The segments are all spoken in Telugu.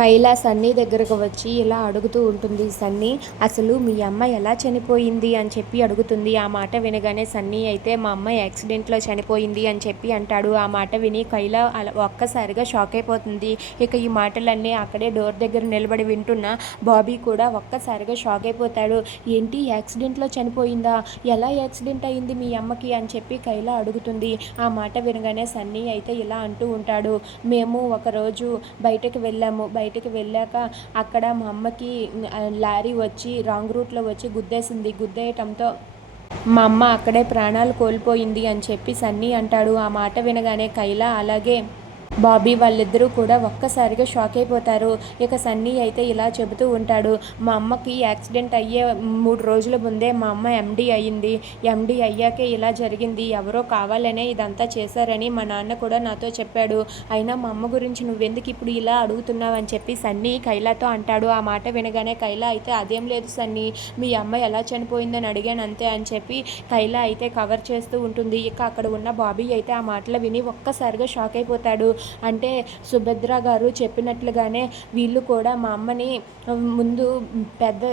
కైలా సన్నీ దగ్గరకు వచ్చి ఇలా అడుగుతూ ఉంటుంది సన్నీ అసలు మీ అమ్మ ఎలా చనిపోయింది? అని చెప్పి అడుగుతుంది. ఆ మాట వినగానే సన్నీ అయితే మా అమ్మ యాక్సిడెంట్లో చనిపోయింది అని చెప్పి అంటాడు. ఆ మాట విని కైలా అలా ఒక్కసారిగా షాక్ అయిపోతుంది. ఇక ఈ మాటలన్నీ అక్కడే డోర్ దగ్గర నిలబడి వింటున్న బాబీ కూడా ఒక్కసారిగా షాక్ అయిపోతాడు. ఏంటి యాక్సిడెంట్లో చనిపోయిందా? ఎలా యాక్సిడెంట్ అయింది మీ అమ్మకి? అని చెప్పి కైలా అడుగుతుంది. ఆ మాట వినగానే సన్నీ అయితే ఇలా అంటూ ఉంటాడు. మేము ఒకరోజు బయటకు వెళ్ళాము. బయటికి వెళ్ళాక అక్కడ మా అమ్మకి లారీ వచ్చి రాంగ్ రూట్లో వచ్చి గుద్దేసింది. గుద్దేయటంతో మా అమ్మ అక్కడే ప్రాణాలు కోల్పోయింది అని చెప్పి సన్నీ అంటాడు. ఆ మాట వినగానే కైలా అలాగే బాబీ వాళ్ళిద్దరూ కూడా ఒక్కసారిగా షాక్ అయిపోతారు. ఇక సన్నీ అయితే ఇలా చెబుతూ ఉంటాడు. మా అమ్మకి యాక్సిడెంట్ అయ్యే మూడు రోజుల ముందే మా అమ్మ ఎండీ అయ్యింది. ఎండీ అయ్యాకే ఇలా జరిగింది. ఎవరో కావాలనే ఇదంతా చేశారని మా నాన్న కూడా నాతో చెప్పాడు. అయినా మా అమ్మ గురించి నువ్వెందుకు ఇప్పుడు ఇలా అడుగుతున్నావు అని చెప్పి సన్నీ కైలాతో అంటాడు. ఆ మాట వినగానే కైలా అయితే అదేం లేదు సన్నీ మీ అమ్మ ఎలా చనిపోయిందని అడిగాను అంతే అని చెప్పి కైలా అయితే కవర్ చేస్తూ ఉంటుంది. ఇక అక్కడ ఉన్న బాబీ అయితే ఆ మాటలు విని ఒక్కసారిగా షాక్ అయిపోతాడు. అంటే సుభద్ర గారు చెప్పినట్లుగానే వీళ్ళు కూడా మా అమ్మని ముందు పెద్ద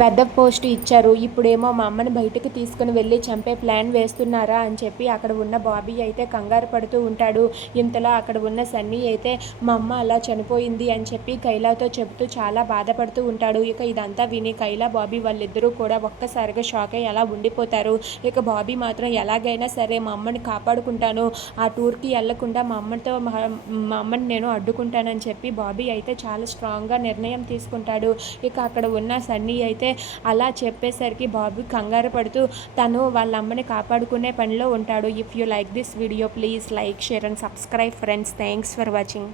పెద్ద పోస్ట్ ఇచ్చారు. ఇప్పుడేమో మా అమ్మని బయటకు తీసుకుని వెళ్ళి చంపే ప్లాన్ వేస్తున్నారా అని చెప్పి అక్కడ ఉన్న బాబీ అయితే కంగారు పడుతూ ఉంటాడు. ఇంతలో అక్కడ ఉన్న సన్నీ అయితే మా అమ్మ అలా చనిపోయింది అని చెప్పి కైలాతో చెబుతూ చాలా బాధపడుతూ ఉంటాడు. ఇక ఇదంతా విని కైలా బాబీ వాళ్ళిద్దరూ కూడా ఒక్కసారిగా షాక్ అయ్యి అలా ఉండిపోతారు. ఇక బాబీ మాత్రం ఎలాగైనా సరే మా అమ్మని కాపాడుకుంటాను. ఆ టూర్కి వెళ్ళకుండా మా అమ్మతో మా మా అమ్మని నేను అడ్డుకుంటానని చెప్పి బాబీ అయితే చాలా స్ట్రాంగ్గా నిర్ణయం తీసుకుంటాడు. ఇక అక్కడ ఉన్న సన్నీ అయితే అయితే అలా చెప్పేసరికి బాబు కంగారు పడుతూ తను వాళ్ళ అమ్మని కాపాడుకునే పనిలో ఉంటాడు. If you like this video please like share and subscribe friends thanks for watching